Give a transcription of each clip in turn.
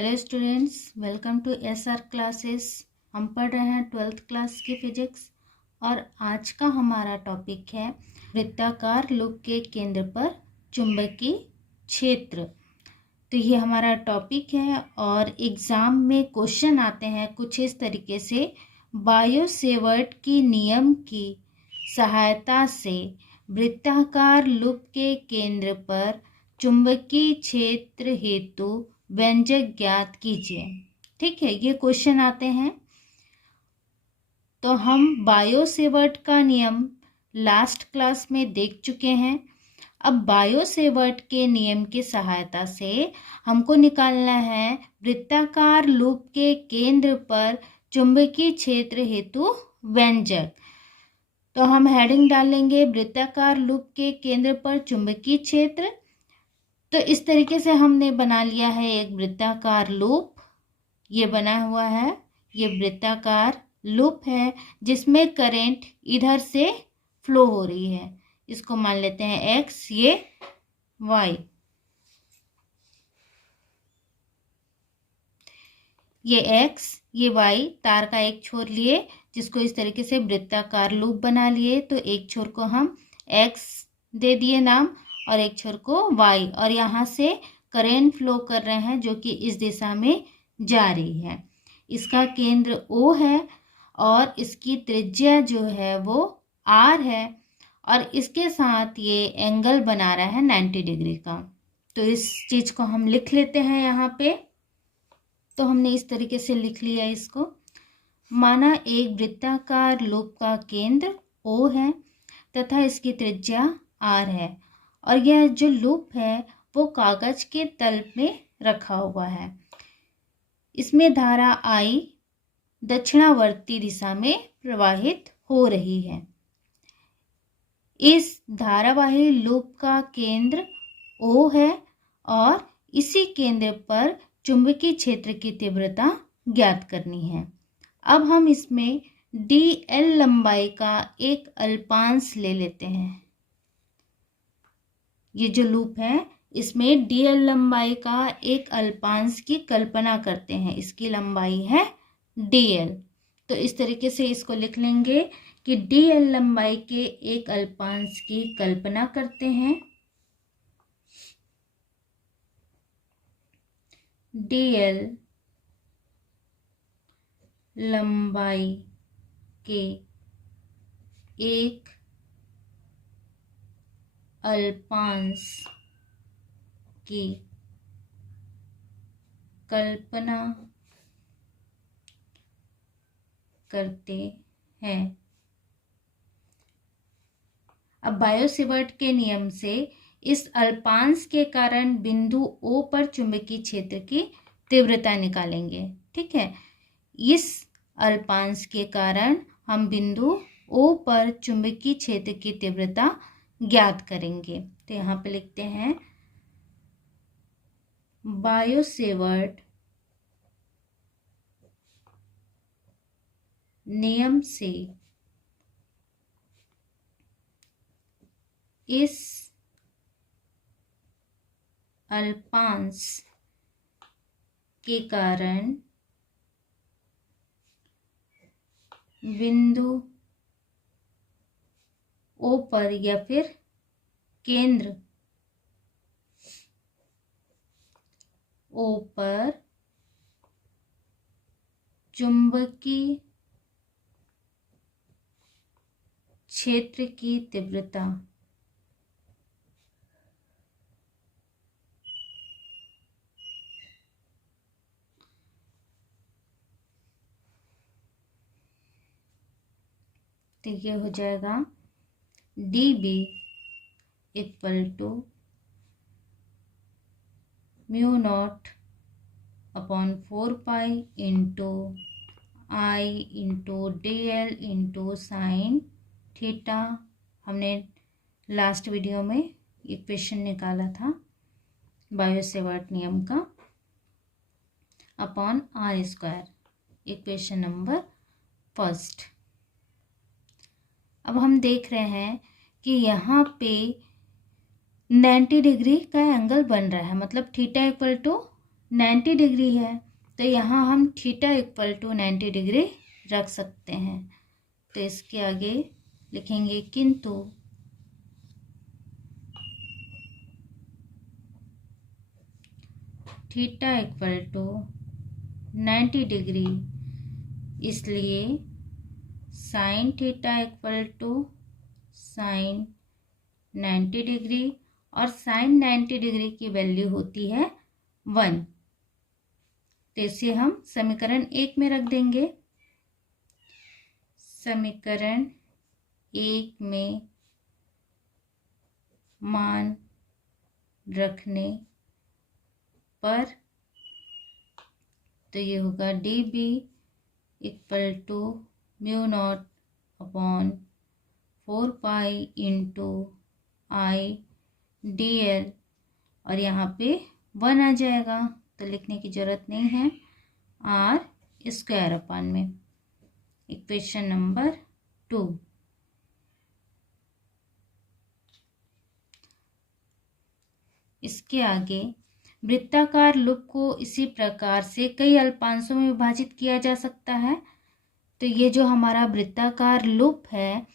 Hello students, welcome to SR classes. हम पढ़ रहे हैं 12th क्लास की फिजिक्स और आज का हमारा टॉपिक है वृत्ताकार लूप के केंद्र पर चुंबकीय क्षेत्र। तो ये हमारा टॉपिक है और एग्ज़ाम में क्वेश्चन आते हैं कुछ इस तरीके से। बायो-सेवर्ट की नियम की सहायता से वृत्ताकार लूप के केंद्र पर चुंबकीय क्षेत्र हेतु व्यंजक ज्ञात कीजिए। ठीक है, ये क्वेश्चन आते हैं। तो हम बायो-सेवर्ट का नियम लास्ट क्लास में देख चुके हैं। अब बायो-सेवर्ट के नियम की सहायता से हमको निकालना है वृत्ताकार लूप के केंद्र पर चुंबकीय क्षेत्र हेतु व्यंजक। तो हम हेडिंग डालेंगे वृत्ताकार लूप के केंद्र पर चुंबकीय क्षेत्र। तो इस तरीके से हमने बना लिया है एक वृत्ताकार लूप। ये बना हुआ है, ये वृत्ताकार लूप है जिसमें करंट इधर से फ्लो हो रही है। इसको मान लेते हैं x, ये y। ये x, ये y, तार का एक छोर लिए जिसको इस तरीके से वृत्ताकार लूप बना लिए। तो एक छोर को हम x दे दिए नाम और एक छोर को y, और यहाँ से करंट फ्लो कर रहे हैं जो कि इस दिशा में जा रही है। इसका केंद्र O है और इसकी त्रिज्या जो है वो R है और इसके साथ ये एंगल बना रहा है 90 डिग्री का। तो इस चीज़ को हम लिख लेते हैं यहाँ पे। तो हमने इस तरीके से लिख लिया इसको। माना एक वृत्ताकार लूप का केंद्र O है तथा इसकी त्रिज्या R है और यह जो लूप है वो कागज के तल में रखा हुआ है। इसमें धारा I दक्षिणावर्ती दिशा में प्रवाहित हो रही है। इस धारावाही लूप का केंद्र O है और इसी केंद्र पर चुंबकीय क्षेत्र की तीव्रता ज्ञात करनी है। अब हम इसमें dl लंबाई का एक अल्पांश ले लेते हैं। ये जो लूप है इसमें dl लंबाई का एक अल्पांश की कल्पना करते हैं। इसकी लंबाई है dl। तो इस तरीके से इसको लिख लेंगे कि dl लंबाई के एक अल्पांश की कल्पना करते हैं। dl लंबाई के एक अल्पांश की कल्पना करते हैं। अब बायो-सेवर्ट के नियम से इस अल्पांश के कारण बिंदु O पर चुंबकीय क्षेत्र की तीव्रता निकालेंगे। ठीक है, इस अल्पांश के कारण हम बिंदु O पर चुंबकीय क्षेत्र की तीव्रता ज्ञात करेंगे। तो यहाँ पे लिखते हैं बायो-सेवर्ट नियम से इस अल्पांश के कारण बिंदु O पर या फिर केंद्र O पर चुंबकीय क्षेत्र की तीव्रता तो ये हो जाएगा dB equal to mu naught upon 4 pi into I into dl into sine theta. हमने लास्ट वीडियो में इक्वेशन निकाला था बायो-सेवर्ट नियम का, upon R square, equation number first. अब हम देख रहे हैं कि यहाँ पे 90 डिग्री का एंगल बन रहा है, मतलब थीटा इक्वल टू 90 डिग्री है, तो यहाँ हम थीटा इक्वल टू 90 डिग्री रख सकते हैं। तो इसके आगे लिखेंगे किंतु थीटा इक्वल टू 90 डिग्री, इसलिए sine theta equal to sine 90 degree, और साइन 90 डिग्री की वैल्यू होती है 1। तो इसे हम समीकरण 1 में रख देंगे। समीकरण 1 में मान रखने पर तो ये होगा D B equal to mu naught upon 4 pi into I D L, और यहाँ पे 1 आ जाएगा, तो लिखने की ज़रूरत नहीं है, आर स्क्वायर अपॉन में। Equation number 2। इसके आगे वृत्ताकार लूप को इसी प्रकार से कई अल्पांशों में विभाजित किया जा सकता है। तो ये जो हमारा वृत्ताकार लूप है,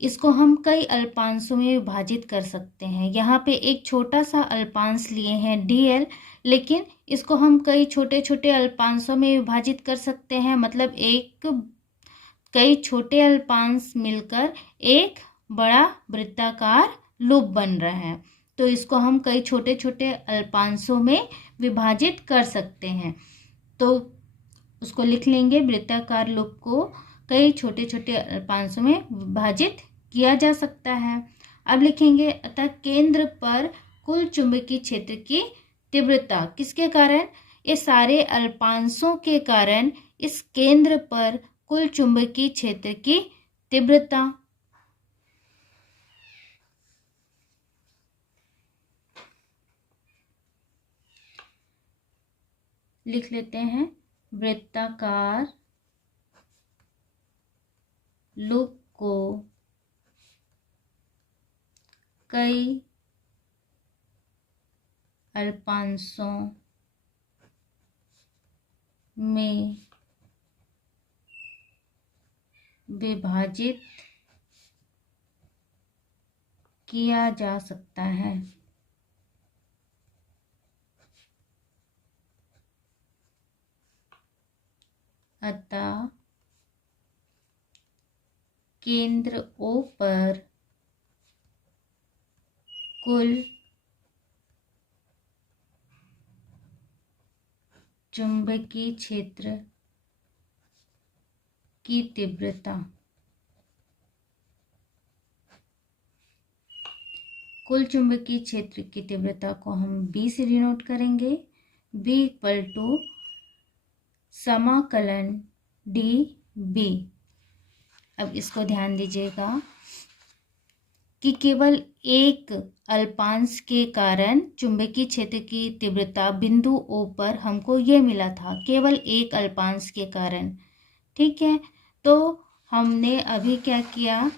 इसको हम कई अल्पांशों में विभाजित कर सकते हैं। यहाँ पे एक छोटा सा अल्पांश लिए हैं dl, लेकिन इसको हम कई छोटे छोटे अल्पांशों में विभाजित कर सकते हैं। मतलब कई छोटे अल्पांश मिलकर एक बड़ा वृत्ताकार लूप बन रहा है। तो इसको हम कई छोटे छोटे अल्पांशों में विभाजित कर सकते हैं। तो उसको लिख लेंगे, वृत्ताकार लूप को कई छोटे छोटे अल्पांशों में विभाजित किया जा सकता है। अब लिखेंगे, अतः केंद्र पर कुल चुंबकीय क्षेत्र की तीव्रता किसके कारण? ये सारे अल्पांशों के कारण इस केंद्र पर कुल चुंबकीय क्षेत्र की तीव्रता। लिख लेते हैं, वृत्ताकार लूप को कई अल्पांशों में विभाजित किया जा सकता है। अतः केंद्र O पर कुल चुंबकीय क्षेत्र की तीव्रता, कुल चुंबकीय क्षेत्र की तीव्रता को हम B से डिनोट करेंगे। B इक्वल टू समाकलन डी बी। अब इसको ध्यान दीजिएगा कि केवल एक अल्पांश के कारण चुंबकीय क्षेत्र की तीव्रता बिंदु O पर हमको ये मिला था, केवल एक अल्पांश के कारण। ठीक है, तो हमने अभी क्या किया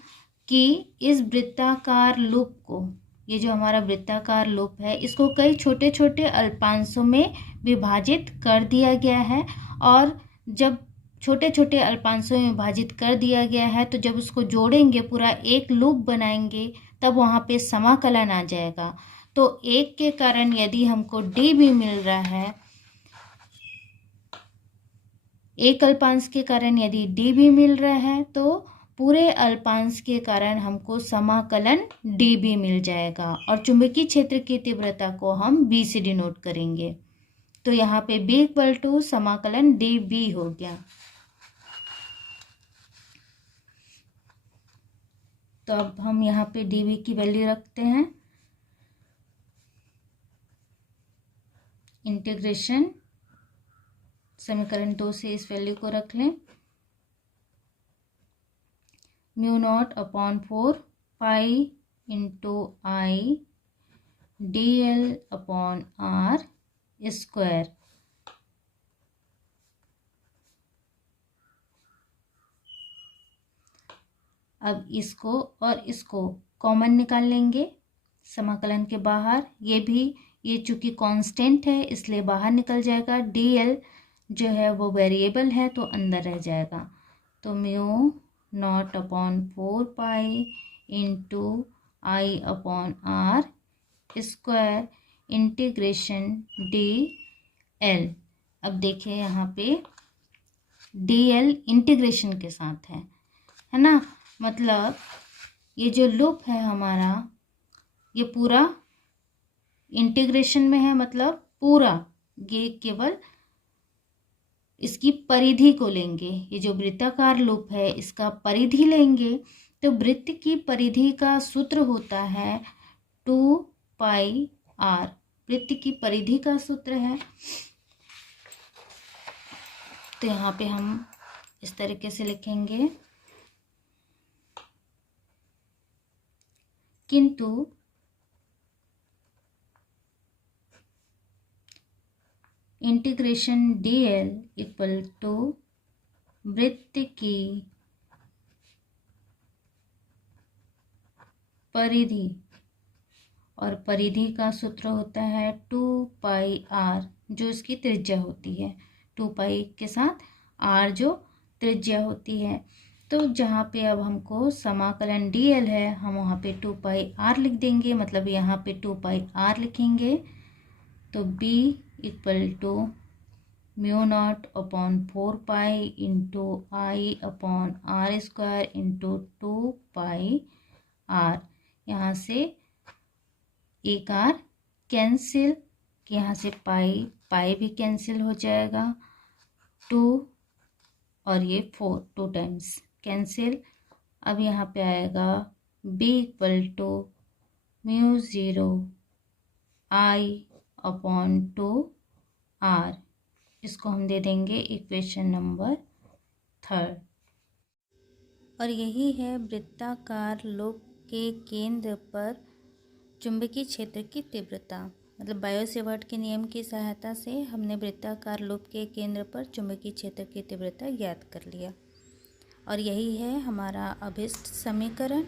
कि इस वृत्ताकार लूप को, ये जो हमारा वृत्ताकार लूप है, इसको कई छोटे छोटे अल्पांशों में विभाजित कर दिया गया है। और जब छोटे छोटे अल्पांशों में विभाजित कर दिया गया है, तो जब उसको जोड़ेंगे, पूरा एक लूप बनाएंगे, तब वहाँ पे समाकलन आ जाएगा। तो एक के कारण यदि हमको डी भी मिल रहा है, एक अल्पांश के कारण यदि डी भी मिल रहा है, तो पूरे अल्पांश के कारण हमको समाकलन डी भी मिल जाएगा। और चुंबकीय क्षेत्र की तीव्रता को हम बी से डिनोट करेंगे। तो यहाँ पे b इक्वल टू समाकलन डी बी हो गया। तो अब हम यहाँ पे डी बी की वैल्यू रखते हैं, इंटीग्रेशन समीकरण 2 से इस वैल्यू को रख लें, mu naught upon 4 pi into I D L upon R square. अब इसको और इसको कॉमन निकाल लेंगे समाकलन के बाहर। ये भी ये चूँकि कांस्टेंट है इसलिए बाहर निकल जाएगा, dl जो है वो वेरिएबल है तो अंदर रह जाएगा। तो mu naught upon 4 into I upon R square integration dl। अब देखिए यहाँ पे dl इंटीग्रेशन के साथ है ना, मतलब ये जो लूप है हमारा ये पूरा इंटीग्रेशन में है, मतलब पूरा, ये केवल इसकी परिधि को लेंगे। ये जो वृत्ताकार लूप है इसका परिधि लेंगे, तो वृत्त की परिधि का सूत्र होता है 2πr। वृत्त की परिधि का सूत्र है। तो यहाँ पे हम इस तरीके से लिखेंगे, किंतु इंटीग्रेशन dl इक्वल टू वृत्त की परिधि, और परिधि का सूत्र होता है 2πr जो इसकी त्रिज्या होती है, 2π के साथ r जो त्रिज्या होती है। तो जहाँ पे अब हमको समाकलन dl है हम वहाँ पे 2πr लिख देंगे, मतलब यहाँ पे 2πr लिखेंगे। तो b equal to mu naught upon 4 into I upon R square into 2πr। यहाँ से एक r कैंसिल, यहाँ से पाई भी कैंसिल हो जाएगा, 2 और ये 4, 2 टाइम्स कैंसिल। अब यहाँ पे आएगा b equal to mu 0 I upon 2r। इसको हम दे देंगे इक्वेशन नंबर 3। और यही है वृत्ताकार लूप के केंद्र पर चुंबकीय क्षेत्र की तीव्रता। मतलब बायो-सेवर्ट के नियम की सहायता से हमने वृत्ताकार लूप के केंद्र पर चुंबकीय क्षेत्र की तीव्रता ज्ञात कर लिया। और यही है हमारा अभिष्ट समीकरण।